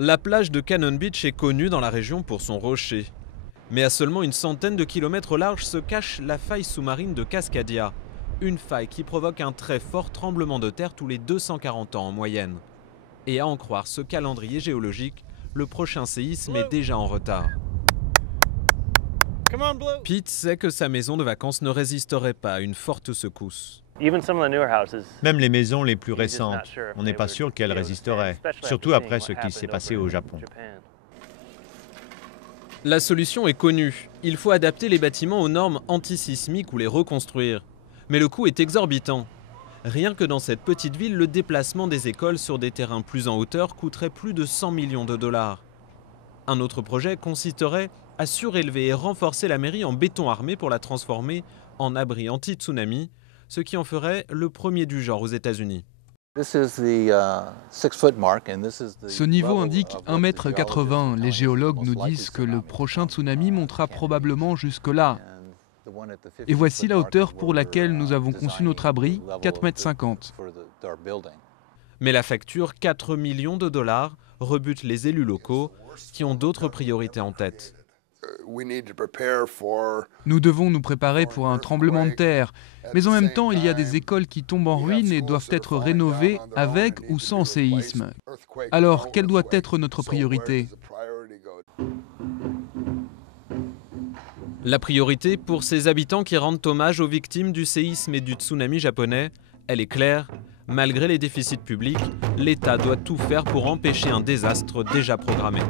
La plage de Cannon Beach est connue dans la région pour son rocher. Mais à seulement une centaine de kilomètres au large se cache la faille sous-marine de Cascadia. Une faille qui provoque un très fort tremblement de terre tous les 240 ans en moyenne. Et à en croire ce calendrier géologique, le prochain séisme est déjà en retard. Pete sait que sa maison de vacances ne résisterait pas à une forte secousse. Même les maisons les plus récentes, on n'est pas sûr qu'elles résisteraient, surtout après ce qui s'est passé au Japon. La solution est connue. Il faut adapter les bâtiments aux normes antisismiques ou les reconstruire. Mais le coût est exorbitant. Rien que dans cette petite ville, le déplacement des écoles sur des terrains plus en hauteur coûterait plus de 100 millions de dollars. Un autre projet consisterait à surélever et renforcer la mairie en béton armé pour la transformer en abri anti-tsunami, ce qui en ferait le premier du genre aux États-Unis. Ce niveau indique 1,80 m. Les géologues nous disent que le prochain tsunami montera probablement jusque-là. Et voici la hauteur pour laquelle nous avons conçu notre abri, 4,50 m. Mais la facture, 4 millions de dollars, rebute les élus locaux qui ont d'autres priorités en tête. Nous devons nous préparer pour un tremblement de terre. Mais en même temps, il y a des écoles qui tombent en ruine et doivent être rénovées avec ou sans séisme. Alors, quelle doit être notre priorité ? La priorité pour ces habitants qui rendent hommage aux victimes du séisme et du tsunami japonais, elle est claire. Malgré les déficits publics, l'État doit tout faire pour empêcher un désastre déjà programmé.